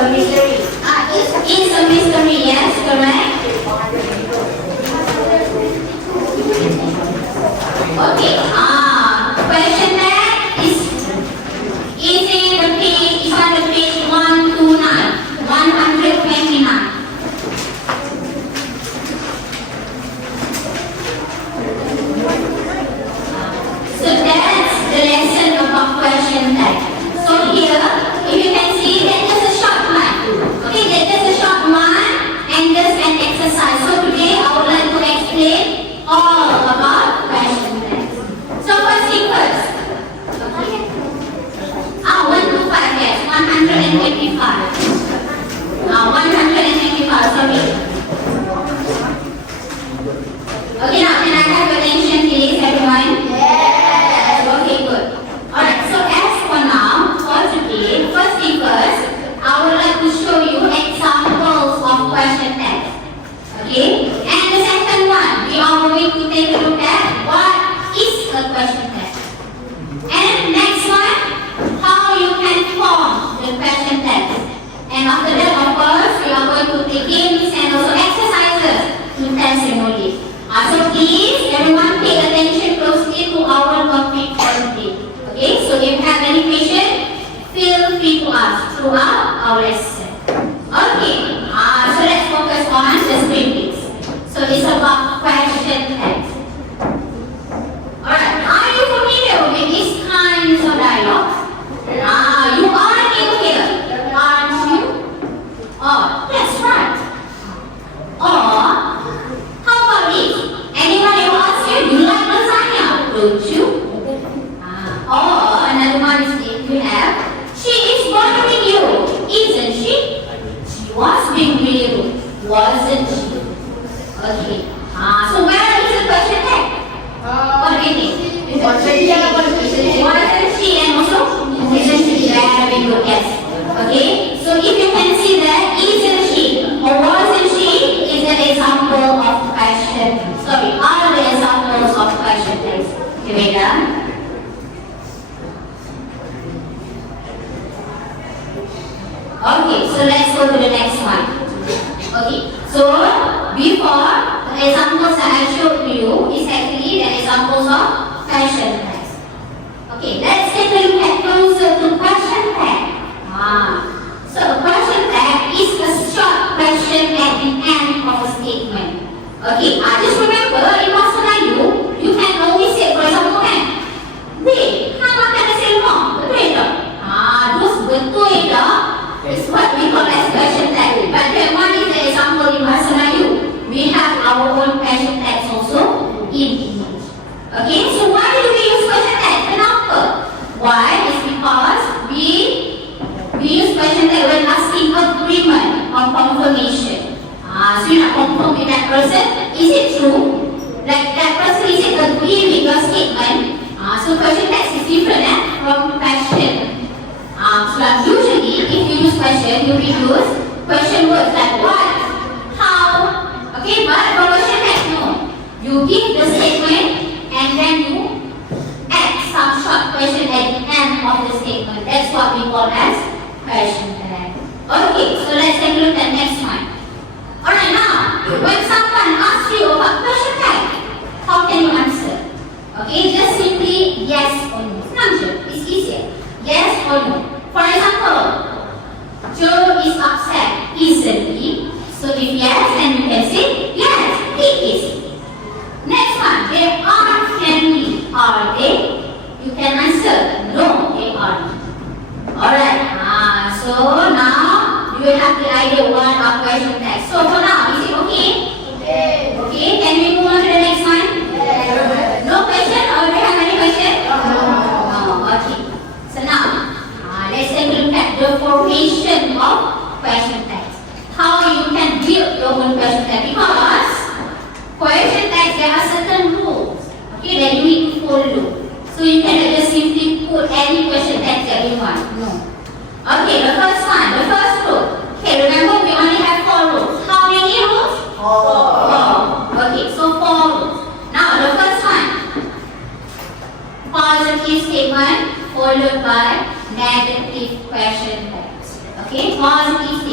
a mystery. Is a mystery, yes, correct? Okay, question tag is in the page, is on the page 129, 129. So that's the lesson about question tag. So here, if you can see, that's just a short one. Okay, that's just a short one and just an exercise. So today I would like to explain all about question tag. So first thing first. Okay. 125, yes, 125. 125, sorry. Okay, now can I have your attention please, everyone? Yes. Okay, good. Alright, so as for now, for today, first thing first, I would like to show you examples of question text. Okay? And the second one, we are going to take a look at what is a question text. And next one, how you can form the question text. And after that, of course, we are going to play games and also exercises to test your knowledge. So please, everyone pay attention closely to our topic for today. Okay, so if you have any question, feel free to ask throughout our lesson. Okay, so let's focus on the screen please. So it's about question text. Alright, are you familiar with these kinds of dialogues? You are new here, aren't you? Oh, that's right. Or, how about this? Anyone ever ask you, you like lasagna, don't you? Or another one is if you have, she is bothering you, isn't she? She was being really rude, wasn't she? Okay. So where is the question tag? What do you think? Wasn't she and also isn't she? Very good, yes. Okay. So if you can see that isn't she or wasn't she is an example of question. Sorry, are the examples of question text. Okay, we done? Okay, so let's go to the next one. Okay, so before the examples that I showed you is actually the examples of question text. Okay, let's take a look at closer to question tag. So a question tag is a short question at the end of a statement. Okay, just remember in bahasa Melayu, you can always say, for example, kan, Dek, hang makan nasi lemak, betul tak? Those betul tak is what we call as question tag. But that one is the example in bahasa Melayu. We have our own question tags also in English. Okay, so why do we use question tag? Kenapa? Why? It's because we use question tag when asking agreement or confirmation. So you nak confirm with that person, is it true? Like that person is it agree with your statement? So question text is different from question. So like usually if you use question, you will use question words like what, how. Okay, but for question text, no. You give the statement and then you add some short question at the end of the statement. That's what we call as question tag. Okay, so let's take a look at next one. Alright, now, when someone asks you about question tag, how can you answer? Okay, just simply yes or no. It's easier. Yes or no. For example, Joe is upset, isn't he? So if yes, then you can say yes, he is. Next one, they aren't friendly, are they? You can answer no, they aren't. Alright, so now you have the idea what are question tags. So for now, is it okay? Okay. Okay, can we move on to the next one? Yes. No question or do you have any question? No. Okay. So now, let's take a look at the formation of question tags. How you can build your own question tag. Because question tags, there are certain rules, okay, that you need to follow. So you cannot just simply put any question tags that you want. No. Okay, the first one, the first rule. Okay, remember we only have 4 rules. How many rules? 4. Okay, so 4 rules. Now the first one, positive statement followed by negative question tags. Okay, positive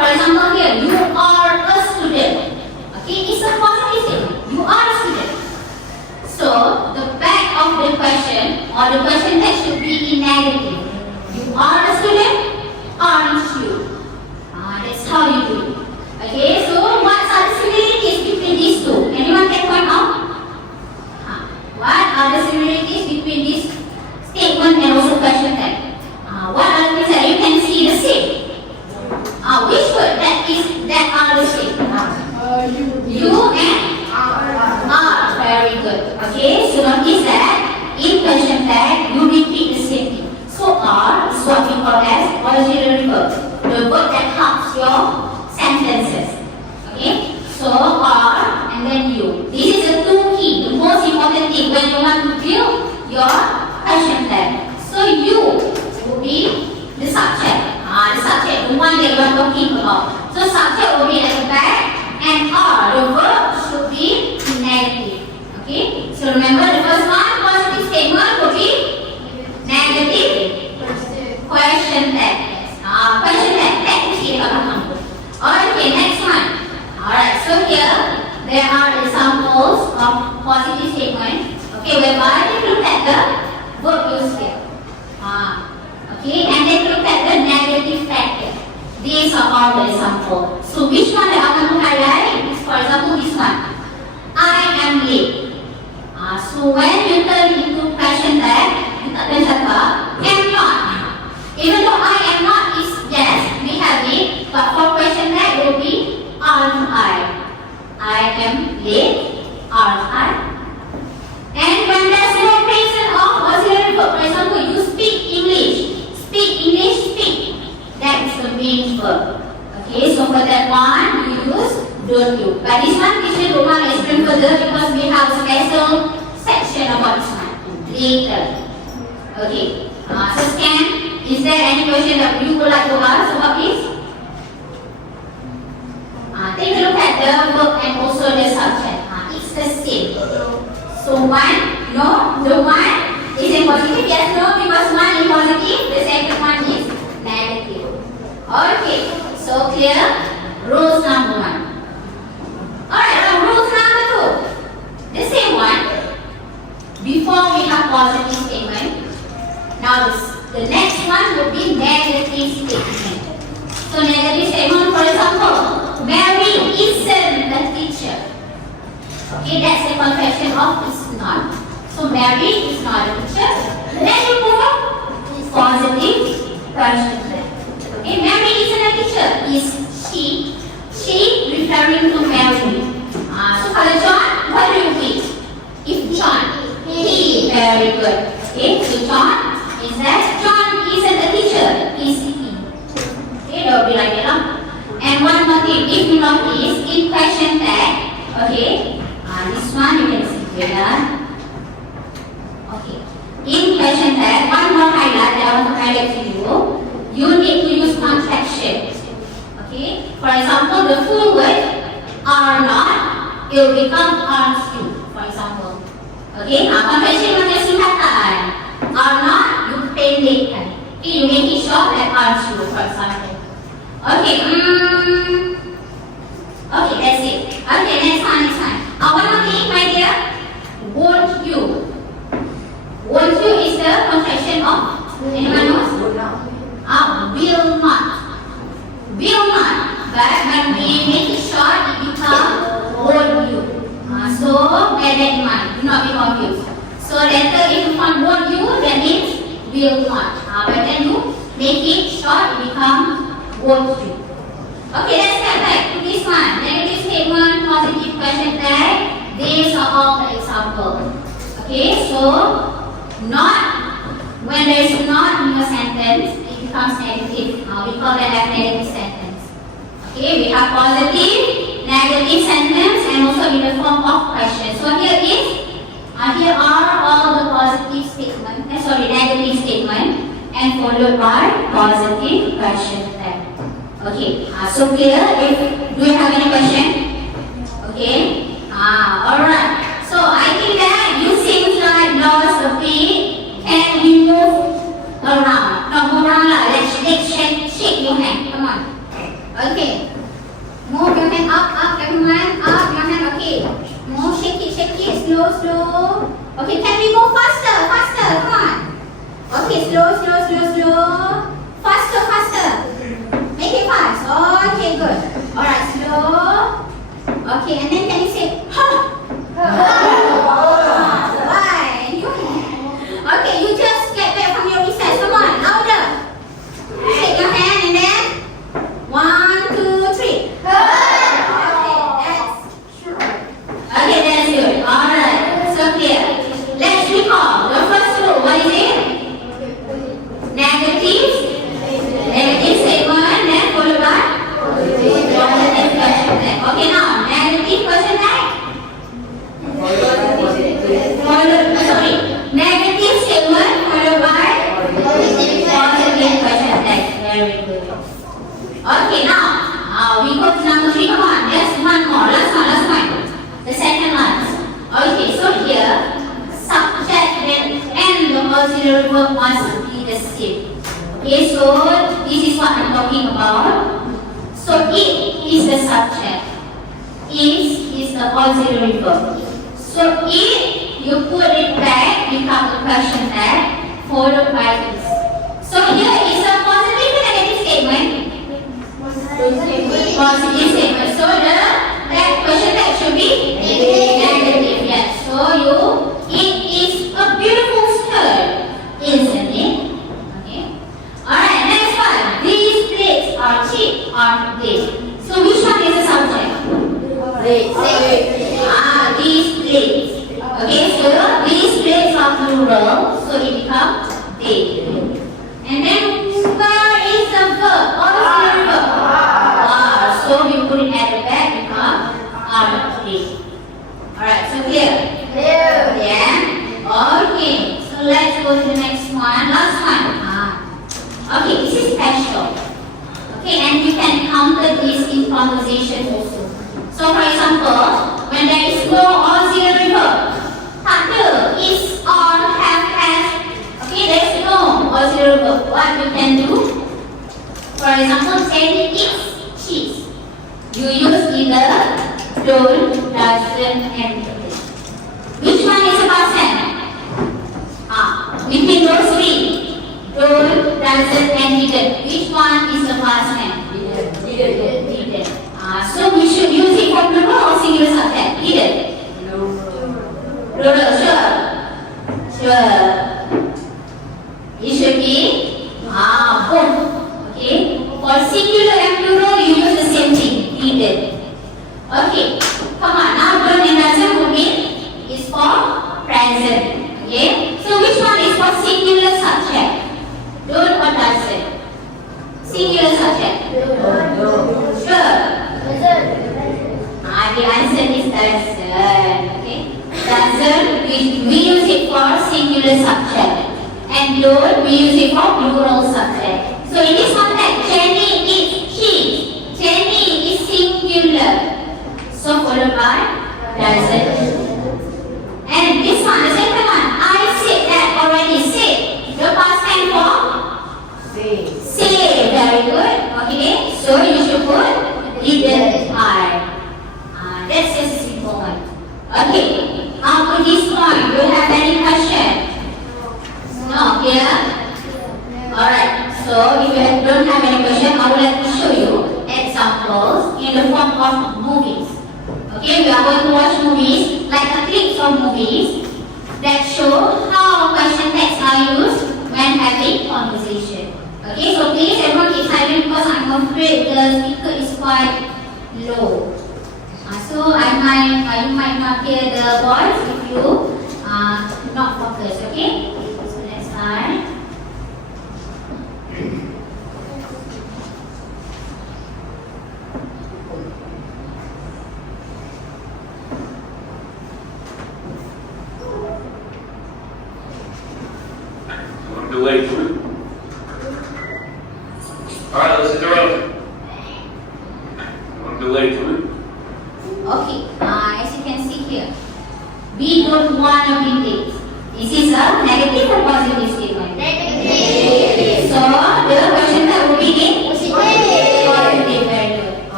For example here, you are a student. Okay, it's a positive statement. You are a student. So the back of the question or the question tag should be in negative. You are a student, aren't you? That's how you do it. Okay, so what are the similarities between these two? Anyone can point out? What are the similarities between this statement and also question tag? What are the things that you can see the same? Which word that are the same? You and are. Very good. Okay, so notice that in question tag you repeat the same thing. So are is what we call as auxiliary verb, the verb that helps your sentences. Okay, so are and then you. This is the two key, the most important thing when you want to build your question tag. So you will be the subject. The subject, the one that you are talking about. So subject will be at the back, and are, the verb should be negative. Okay, so remember the first one, positive statement will be negative question tag. Question tag, okay, next one. Alright, so here there are examples of positive statement. Okay, whereby they look at the verb used here. Okay, and then look at the negative factor. These are all the examples. So which one that I want to highlight is, for example, this one. I am late. So when you turn into question tag, you takkan cakap am not. Even though I am not is yes, we have it, but for question tag it will be aren't I. I am late, aren't I? And when there's no present of auxiliary verb, for example, you speak English. Speak. That is the main verb. Okay, so for that one, you use don't you. But this one, teacher don't want to explain further because we have a special section about this one later. Okay, so scan. Is there any question that you would like to ask about this? Take a look at the verb and also the subject. It's the same. So one, no, the one is in positive, yes, no, because one is positive, the second one is negative. Okay, so clear? Rules number one. Alright, now rules number two. The same one. Before we have positive statement, now the next one will be negative statement. So negative statement, for example, Mary isn't a teacher. Okay, that's the confession of is not. So Mary is not a teacher. Then you put positive question. Okay, Mary isn't a teacher. Is she? She referring to Mary. So kalau John, what do you think? If John, he, very good. Okay, so John is that John isn't a teacher. Is he? Okay, that will be like that. And one more thing, if you notice in question tag, okay, this one you can see here. Okay, in question tag, one more highlight that I want to highlight to you. You need to use contraction. Okay, for example, the full word are not, it will become aren't you. For example, okay, contraction macam singkatan. Are not, you pendekkan. Okay, you make it short like aren't you, for example. Okay, okay, that's it. Okay, next one. One more thing, my dear. Won't you? Won't you is the contraction of, anyone knows? Will not. Will not. But when we make it short, it becomes won't you. So bear that in mind. Do not be confused. So later, if you want won't you, that means will not. But then you make it short, it becomes won't you. Okay, let's get back to this one. Negative statement, positive question tag. These are all the examples. Okay, so not, when there is not in your sentence, it becomes negative. We call that as negative sentence. Okay, we have positive, negative sentence, and also in the form of question. So here are all the positive statement, negative statement, and followed by positive question tag. Okay, so clear? Do you have any question? Okay, alright. So I think that using like lots of feet, and we move around. Now move around lah. Let's shake your hand. Come on. Okay. Move your hand up, everyone. Up your hand. Okay. Move, shake it. Slow. Okay, can we go faster? Come on. Okay, slow. Faster. Make it fast. Okay, good. Alright, slow. Okay, and then can you say, ha? Why? Okay, you just get back from your recess. Come on, louder. Shake your hand and then 1, 2, 3. Okay, that's good. Alright, so clear. Let's recall. The first rule, what is it? Negative statement, then followed by positive question tag. Okay, now negative question tag. Negative statement followed by positive question tag. Very good. Okay, now we go to number 3. Come on, just one more. Last one. The second last. Okay, so here subject and the auxiliary verb must be the same. Okay, so this is what I'm talking about. So it is the subject. Is the auxiliary verb. So it, you put it back, become the question tag, followed by is. So here is a positive and negative statement. Positive statement. So that question tag should be negative. Yes. So it is a beautiful skirt, isn't it? Okay. Alright, next one. These plates are cheap, aren't they? So which one is the subject? These plates. Okay, so these plates are plural, so it becomes they. And then where is the verb? Auxiliary verb. So we put it at the back, become are they. Alright, so clear? Yeah. Okay, so let's go to the next one. Last one. Okay, this is special. Okay, and you can counter this in conversation also. So for example, when there is no auxiliary verb, tak, is, or, have, has, okay, there is no auxiliary verb. What you can do? For example, Sandy eats cheese. You use either don't, doesn't, and which one is a past tense? Between those three, don't, doesn't, and didn't. Which one is the past tense? Didn't. So we should use it for plural or singular subject? Didn't. Plural, sure. It should be both. Okay. For singular and plural, you use the same thing. Didn't. Okay. Come on. Now don't and doesn't would mean is for present. Okay. So which one is for singular subject? Don't or doesn't? Singular subject. Sure. The answer is doesn't. Okay. Doesn't, we use it for singular subject. And don't, we use it for plural subject. So in this context, Jenny is she. Jenny is singular. So followed by doesn't. And this one, the second one, I said that already. Said. The past tense for? Say. Very good. Okay. So you should put didn't I. That's just a simple one. Okay. After this point, do you have any question? No. Here. Alright. So if you don't have any question, I would like to show you examples in the form of movies. Okay, we are going to watch movies, like a clips of movies that show how question tags are used when having conversation. Okay, so please everyone keep silent because I'm afraid the speaker is quite low. So you might not hear the voice if you not focus. Okay, so let's start. Do wait through. Alright, let's hit the road. Do wait through. Okay, as you can see here, we don't want to be late. This is a negative or positive statement? Negative. So the question that will be positive. Very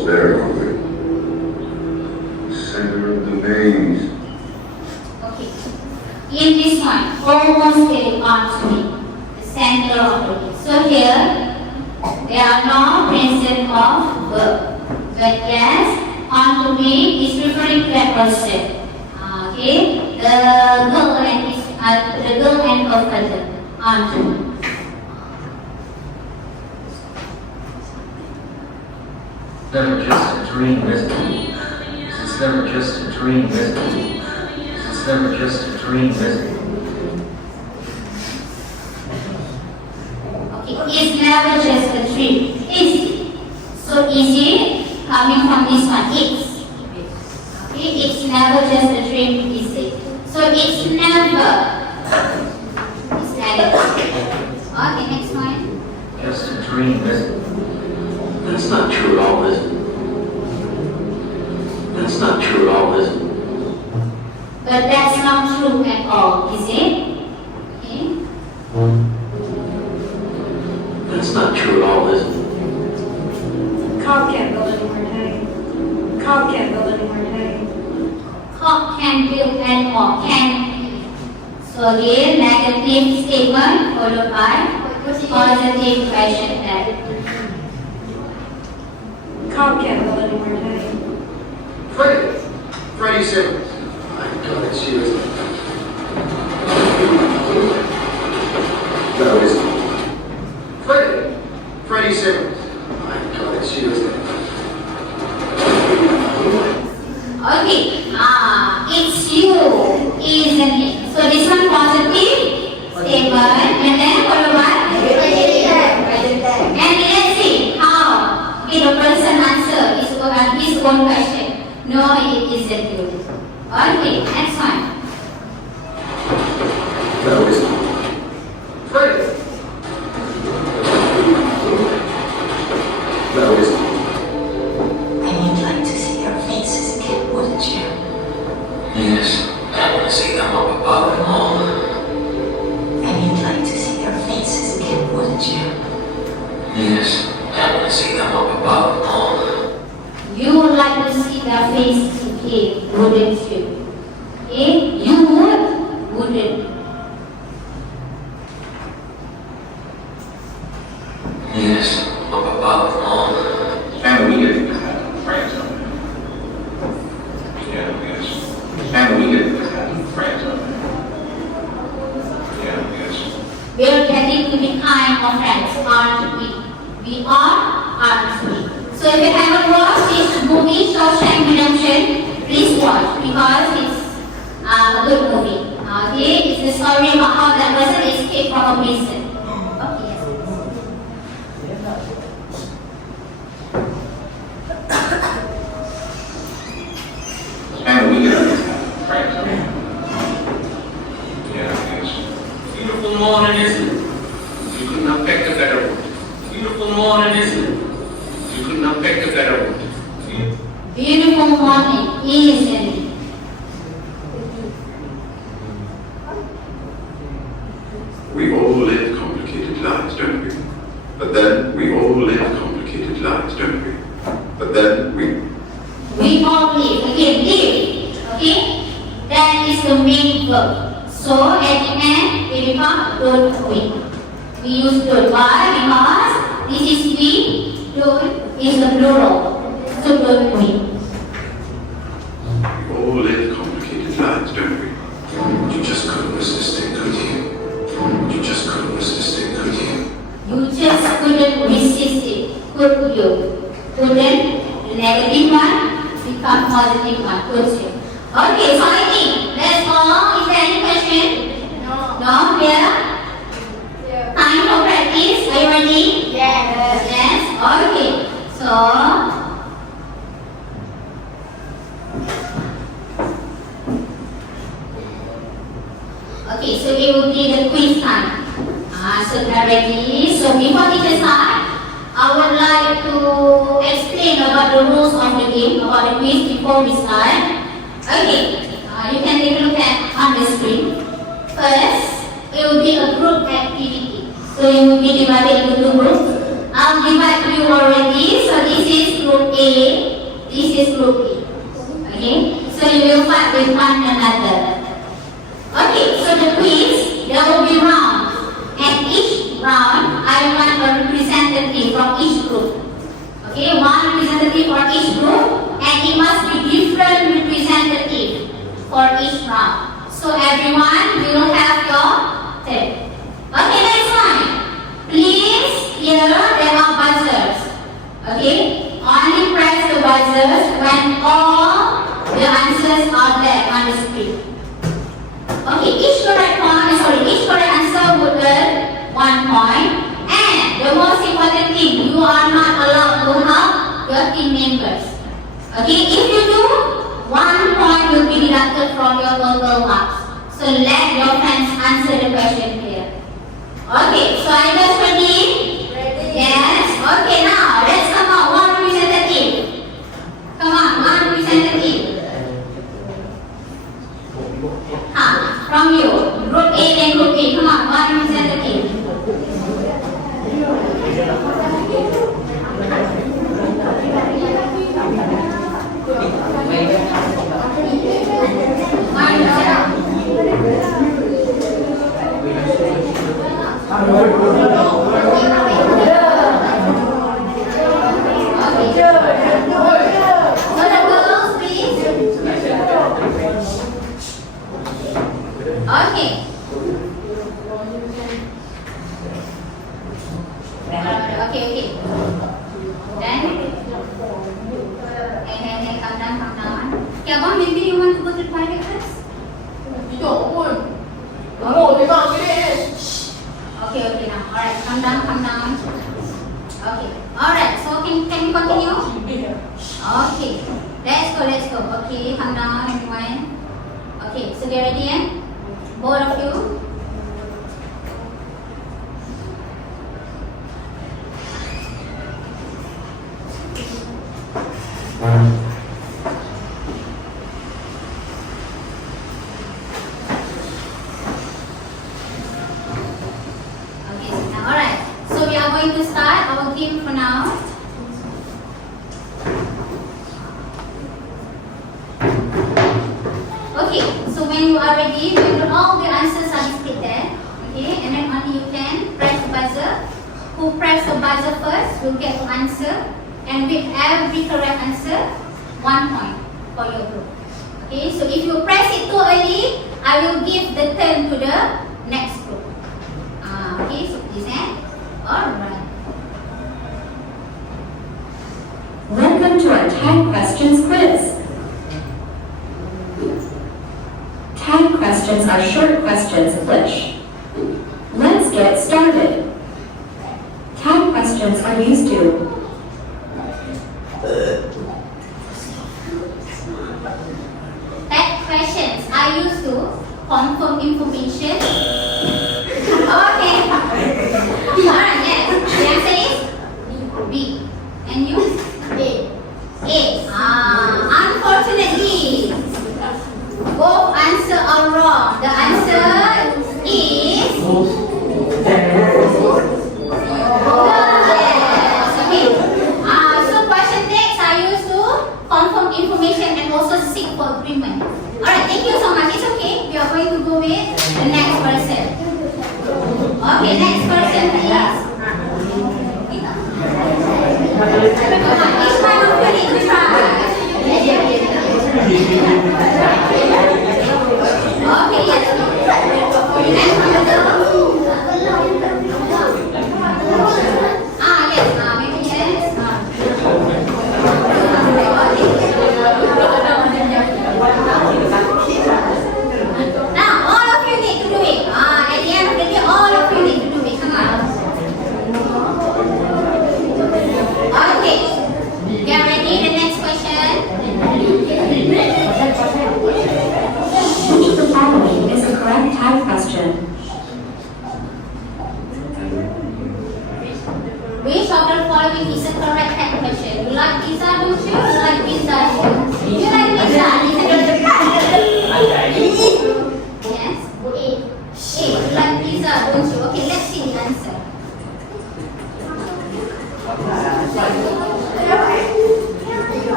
was very hungry. Center of the maze. Okay. In this one, almost came on to me. The center of the maze. So here, there are no present of verb. But yes, on to me is referring to that person. Okay, the girl and her cousin. On to me. Never just a dream, is it? It's never just a dream, is it? It's never just a dream, is it? Okay, it's never just a dream. Easy. So easy coming from this one. It's. Okay, it's never just a dream, easy. So it's never. It's negative. Okay, next one. Just a dream, is it? That's not true at all, is it? That's not true at all, is it? But that's not true at all, is it? Okay. That's not true at all, is it? Cobb can't build any more hay. Cobb can't build any more hay. Cock can build and or can. So again, negative statement followed by positive question that. Cobb can't build any more hay. Freddie Simmons. My God, she was. No, it isn't. Freddie Simmons. My God, she was. Okay, it's you, isn't it? So this one positive statement and then followed by and let's see how okay, the person answer his own question. No, it isn't you. Okay, next one. No, it isn't. No, it isn't. And you'd like to see your faces again, wouldn't you? Yes, I want to see them up above and all. And you'd like to see your faces again, wouldn't you? Yes, I want to see them up above and all. You would like to see their face again, wouldn't you? Okay, you wouldn't. Yes, up above and all. And we get friends on it. Yeah, yes. And we get friends on it. Yeah, yes. We're getting to be kind of friends, aren't we? We are, aren't we? So if you haven't watched this movie, Shawshank Redemption, please watch because it's a good movie. Okay, it's the story about how that person escaped from a prison. Okay, yes. And we get friends on it. Yeah, yes. Beautiful morning, isn't it? You couldn't have picked a better one. Beautiful morning, isn't it? You couldn't have picked a better one. Beautiful morning, isn't it? We all live complicated lives, don't we? But then we all live complicated lives, don't we? But then We all live. Again, live. Okay? That is the main verb. So at the end, we become don't we. We use don't. Why? Because this is we, don't is the plural. So don't we. we all live complicated lives, don't we? You just couldn't resist it, could you? You just couldn't resist it, could you? You just couldn't resist it, could you? Couldn't, the negative one, become positive one, could you? Okay, so I think that's all. Is there any question? No? Yeah? Time for practice. Are you ready? Yes. Okay. So, okay, so it will be the quiz time. So we are ready. So before teacher start, I would like to explain about the rules of the game, about the quiz before we start. Okay, you can take a look at on the screen. First, it will be a group activity. So you will be divided into two groups. I'll divide you already. So this is group A, this is group B. Okay, so you will fight with one another. Okay, so the quiz, there will be rounds. And each round, I want a representative from each group. Okay, one representative for each group, and it must be different representative for each round. So everyone will have your turn. Okay, next one. Please, here there are buzzers. Okay, only press the buzzers when all the answers are there on the screen. Okay, each correct answer would earn 1 point. And the most important thing, you are not allowed to help your team members. Okay, if you do, 1 point will be deducted from your total marks. So let your friends answer the question here. Okay, so are you guys ready? Ready. Yes. Okay, now let's come out one representative. Come on, one representative. From you, group A and group B. Come on, one representative. Okay. Okay. Then, hey, calm down. Okay, Abang, maybe you want to go to the toilet first? Okay, now. Alright, calm down. Okay. Alright, so can you continue? Okay. Let's go. Okay, calm down, everyone. Okay, so get ready, eh? Both of you. Alright, so we are going to start our game for now. Okay, so when you are ready, when all the answers are displayed there, okay, and then only you can press the buzzer. Who press the buzzer first will get to answer, and with every correct answer, 1 point for your group. Okay, so if you press it too early, I will give the turn to the next group. Okay, so please, alright. Welcome to our tag questions quiz. Tag questions are short questions in English. Let's get started. Tag questions are used to Tag questions are used to confirm information. Okay. Alright, yes. The answer is B. And you? A. Unfortunately, both answers are wrong. The answer is yes. Okay. So question tags are used to confirm information and also seek for agreement. Alright, thank you so much. It's okay. We are going to go with the next person. Okay, next person please. Come on, each one of you need to try. Okay, yes. Next one. Yes, maybe yes. Now, all of you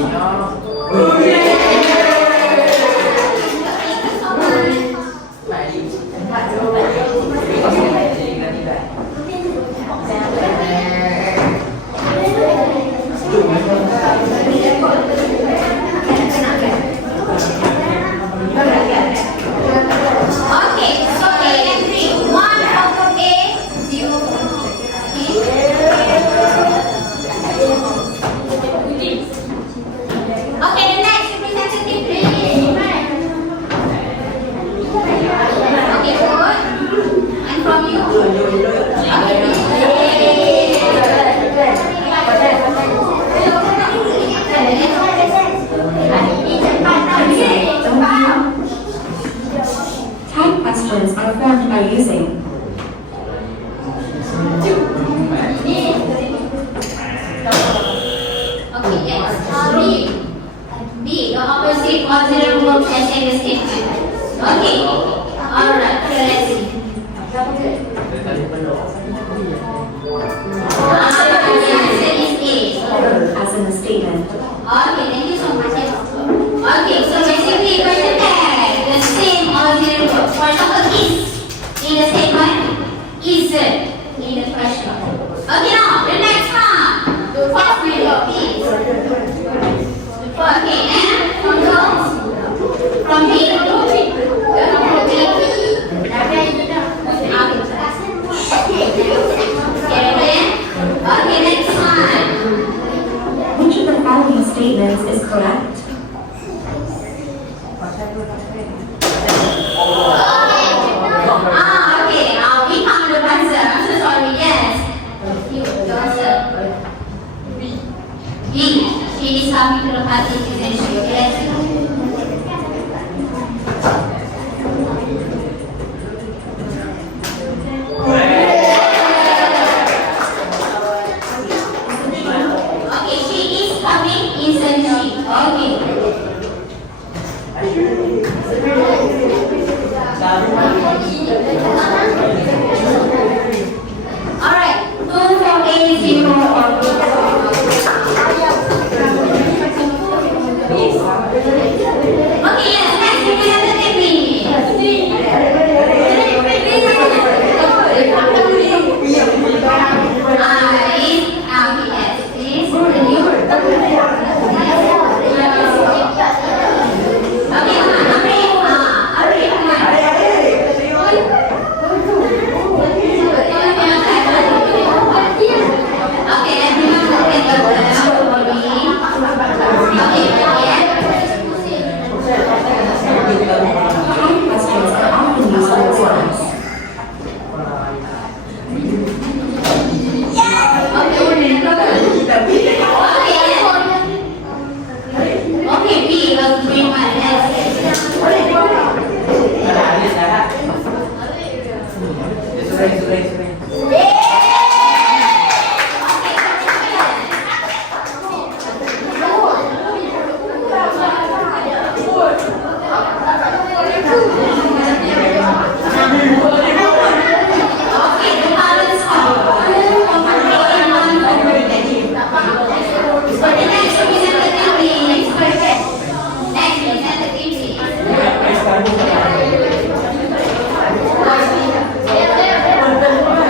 Okay, so A and 3. 1 for A, 0 for B. Okay, the next representative please. Okay, good. And from you? Tag questions are formed by using Okay, yes. B, the opposite auxiliary verb as in the statement. Okay. Alright, so let's see. The answer is A. as in the statement. Okay, thank you so much. Okay, so basically question tag, the same auxiliary verb. For example, is in the statement, isn't in the question. Okay, now the next one. The first video, please. Okay, and from those, from B, okay, next one. Which of the following statements is correct? Okay, we found the answer. I'm so sorry, yes. Your answer. B. She is coming to the party citizenship. Okay, let's see. Okay, she is coming, isn't she? Okay. Alright, 2 for A, 0 or B. Okay, yes, next representative please. Yes, please. Tag questions are often used in exams. Okay, B, the green one, yes. Okay, the balance of 2 over A and 1 over B. So the next representative please. Next representative please.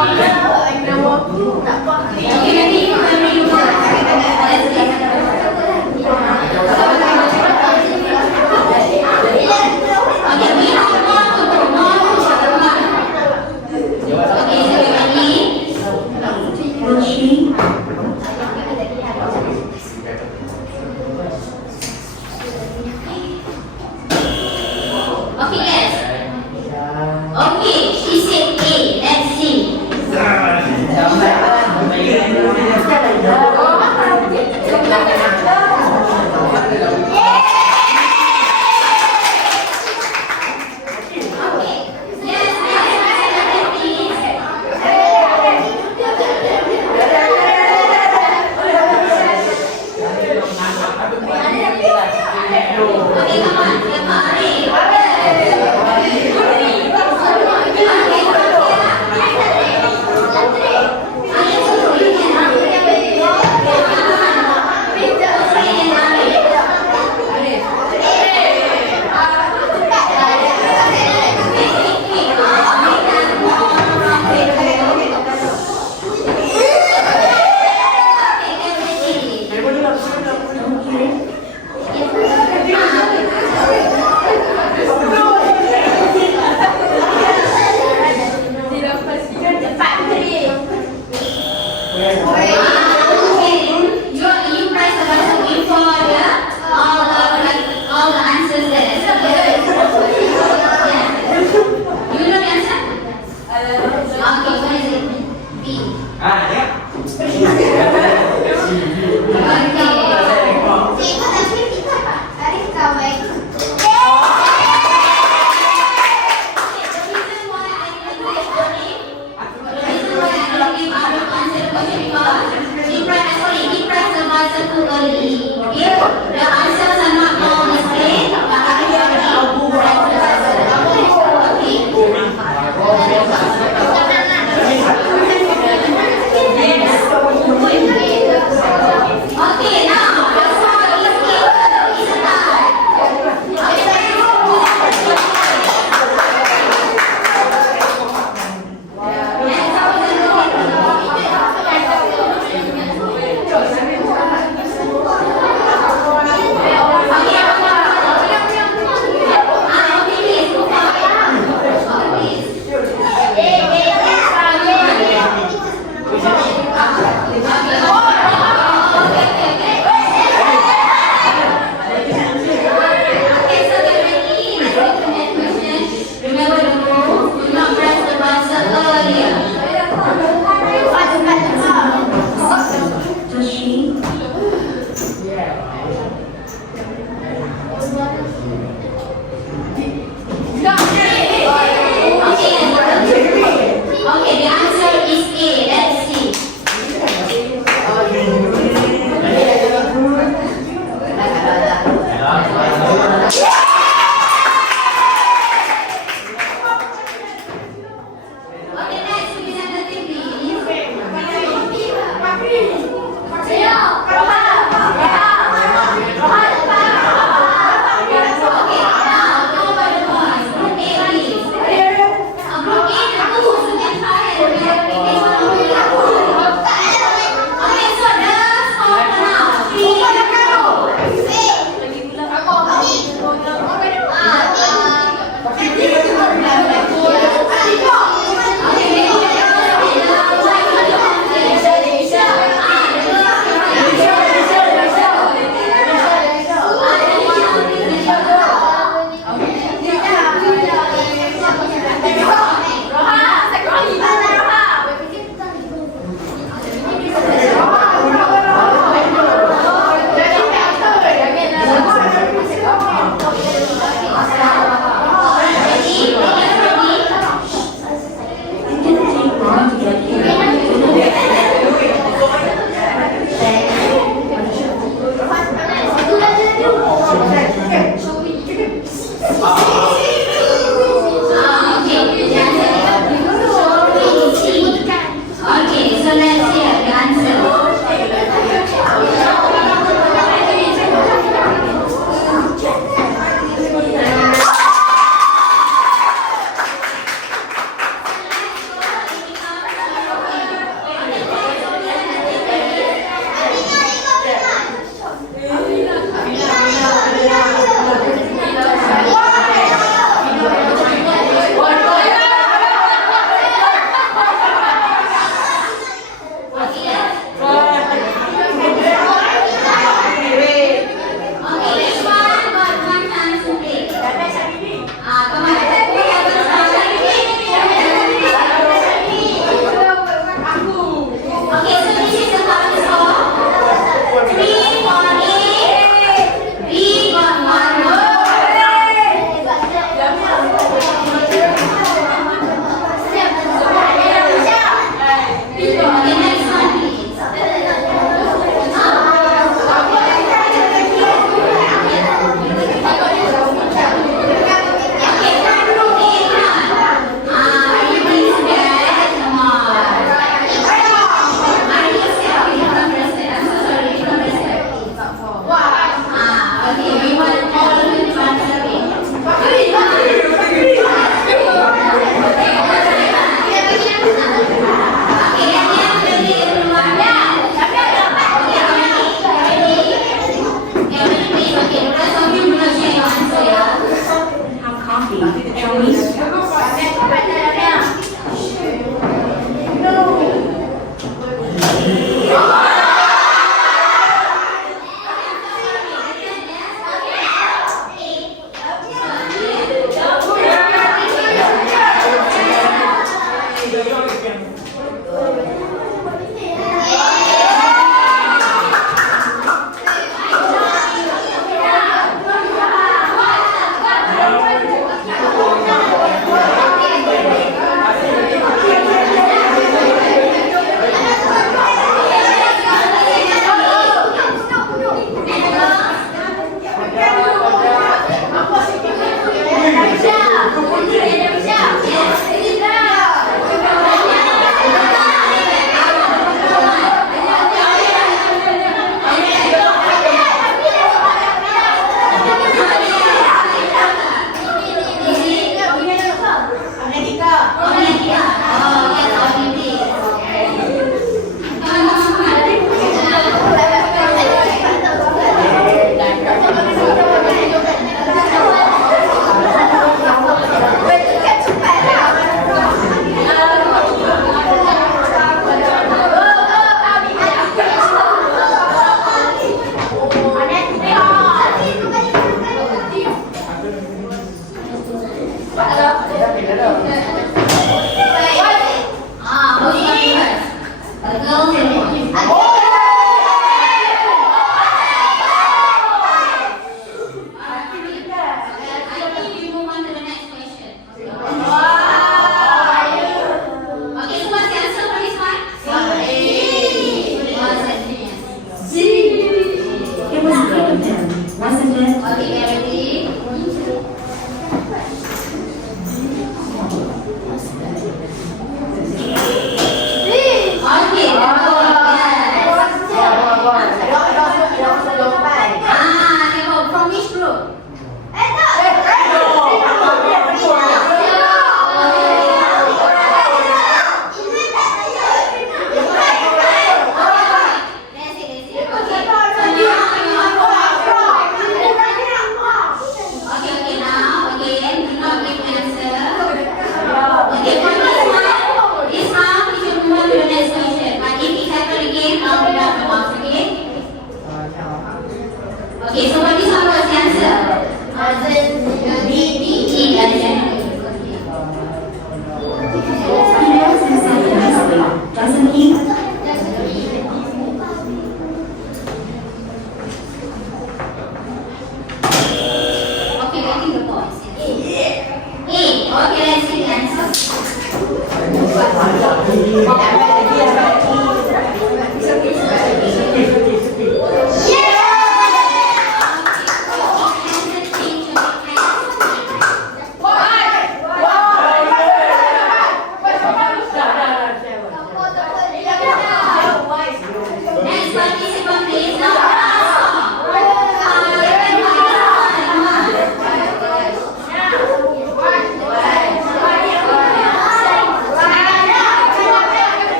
tell me?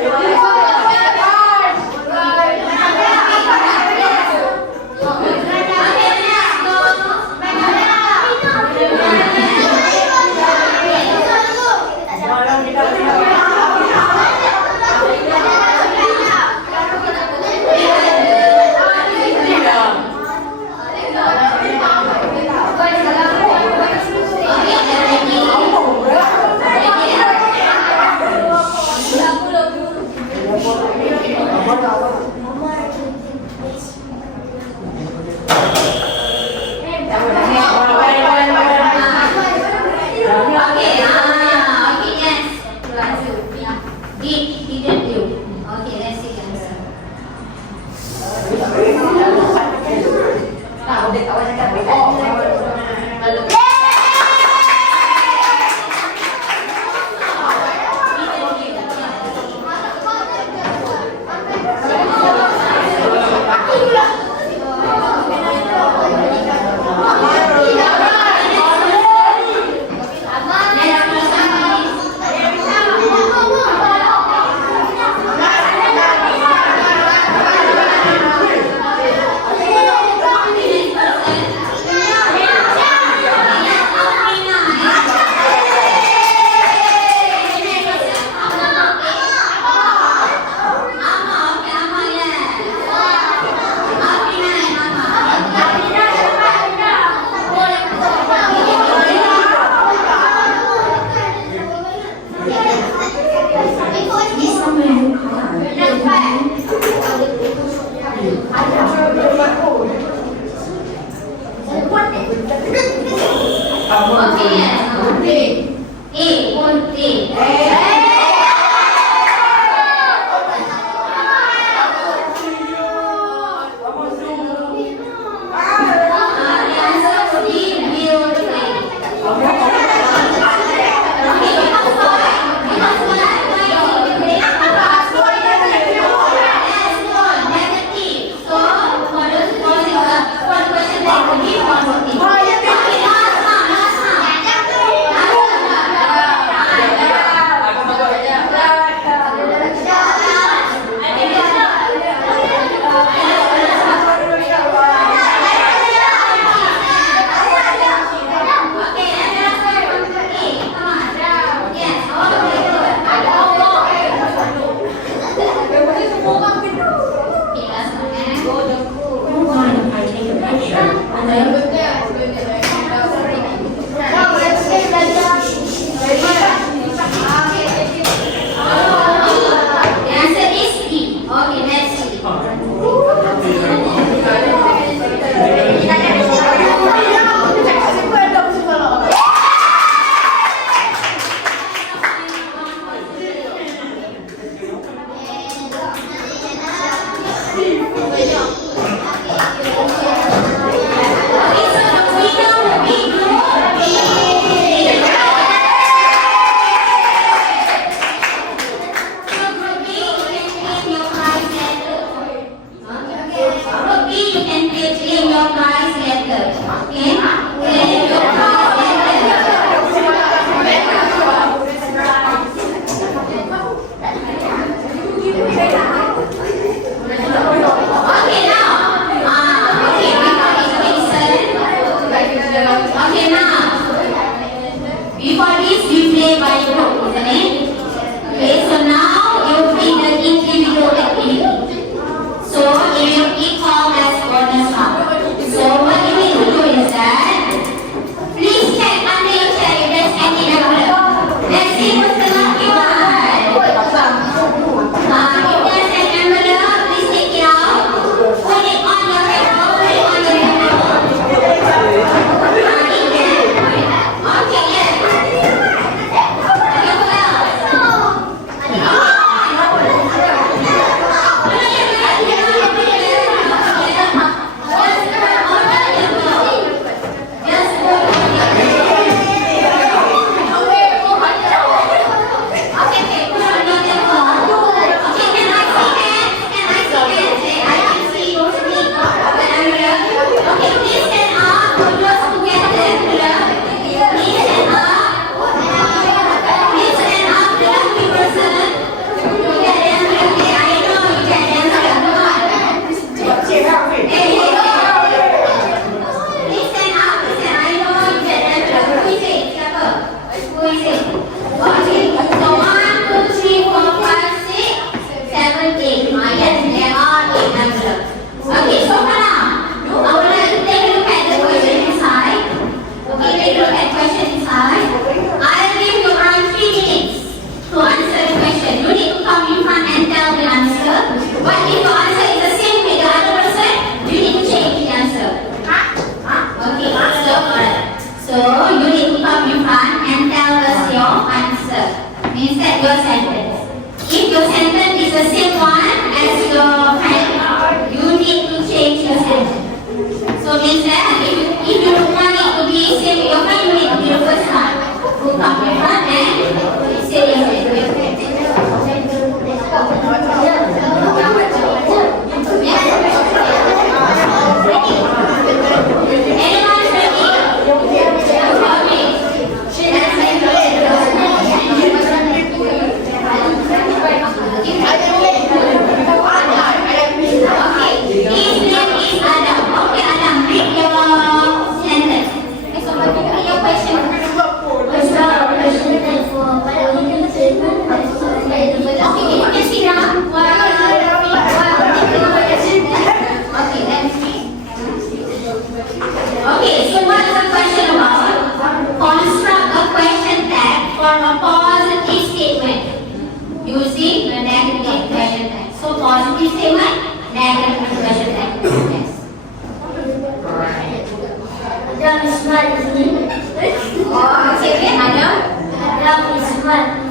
Don't mind if I take a picture. And then The answer is E. Okay, let's see. Before this, we play by group, isn't it? Okay, so now you play the individual activity. So it will be called as bonus round. So what you need to do is that please check under your chair if there's any envelope. Let's see what's the lucky one. If there's an envelope, please take it out. Put it on your table. Put it on your table. Okay, yes. Your sentence. If your sentence is the same one as your friend, you need to change your sentence. So means that if you don't want it to be same with your friend, you need to be the first one who come in front and say your sentence. Anyone Okay, so what is the question about? Construct a question tag for a positive statement using the negative question tag. So positive statement, negative question tag. Yes. Adam is smart, isn't it? Okay, Adam. Adam is smart.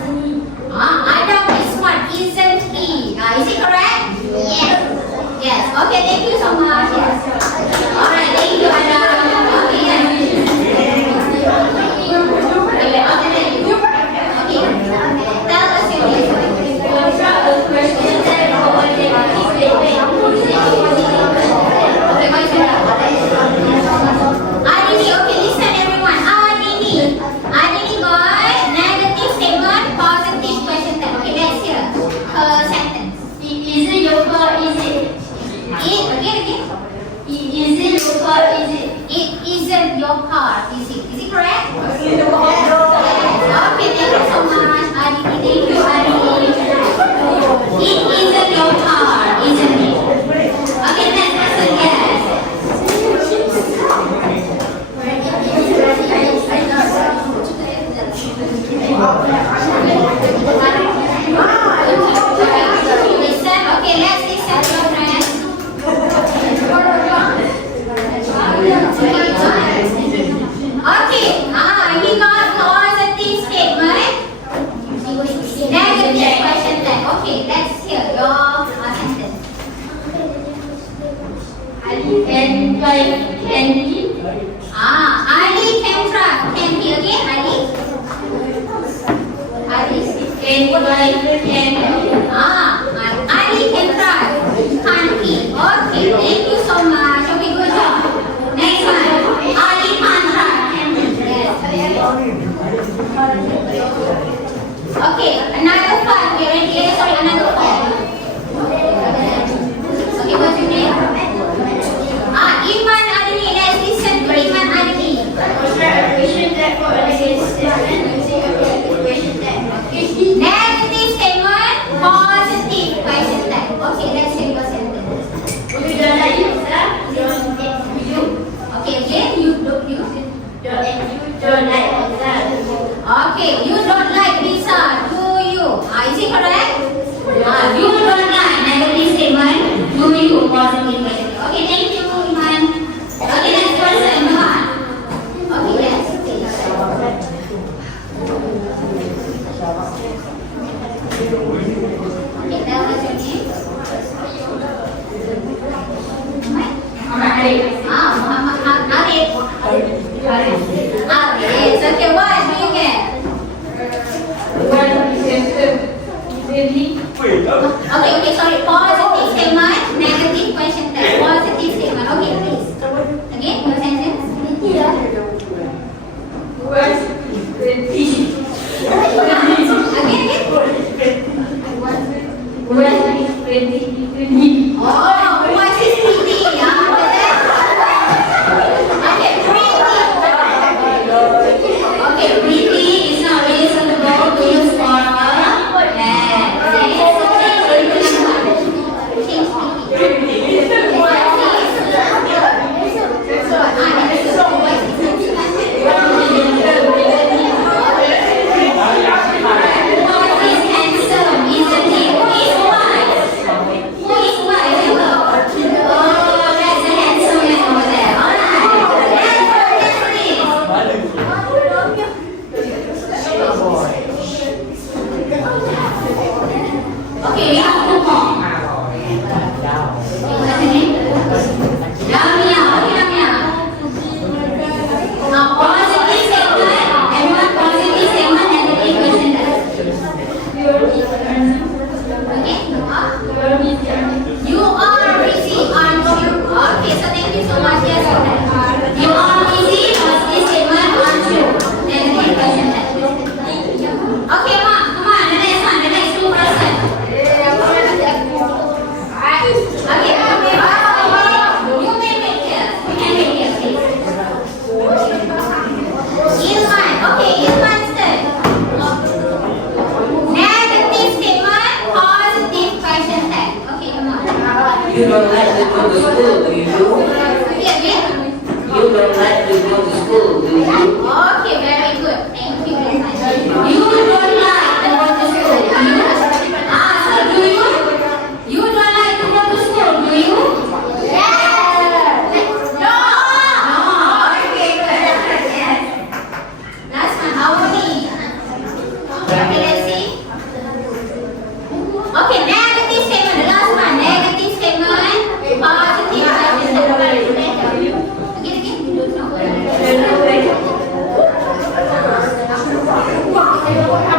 isn't your car, is it? Is it correct? Yes. Okay, thank you so much, Aditi. Thank you, Aditi. It isn't your car, isn't it? Okay, next person, yes. Listen, okay, let's listen to your friends. Okay, he got positive statement. Negative question then. Okay, let's hear your sentence. Ali can drive candy. Ali can drive candy again. Ali can drive candy. Ali can drive candy. Okay, thank you so much. Okay, good job. Next one. Ali can drive candy. Yes. Okay, another one. We ready? Sorry, another one. Okay, what's your name? Iman Adni. Let's listen to Iman Adni. Negative statement, positive question tag. Okay, let's hear your sentence. Okay, again, you don't like pizza. Okay, you don't like pizza, do you? Is it correct? You don't like negative statement, do you? Positive question. Okay, thank you, Iman. Okay, next person, Mohamad. Okay, yes. Okay, tell us your name. Mohamad. Mohamad Arif. Arif. Okay, what do you get? Okay, sorry. Positive statement, negative question tag. Positive statement. Okay, please. Again, your sentence. What is pretty? Okay, pretty is not reasonable to use for Okay, we have two more. Damia. Positive statement and one positive statement and the question tag. Okay, you are busy, aren't you? Okay, so thank you so much. Yes, you are busy, positive statement, aren't you? Negative question tag. Okay, Mom, come on, the next one, the next two person. Okay, you may make here. You can make here, please. Ilman, okay, Ilman's turn. Negative statement, positive question tag. Okay, come on. You don't like to go to school, do you? Again. You don't like to go to school, do you? Okay, very good. Thank you very much. You don't like to go to school, do you? So do you? You don't like to go to school, do you? Yes. No. Okay, good. Yes. Last one, how about me? Okay, let's see. Okay, negative statement. The last one, negative statement, positive question. Again, you don't know.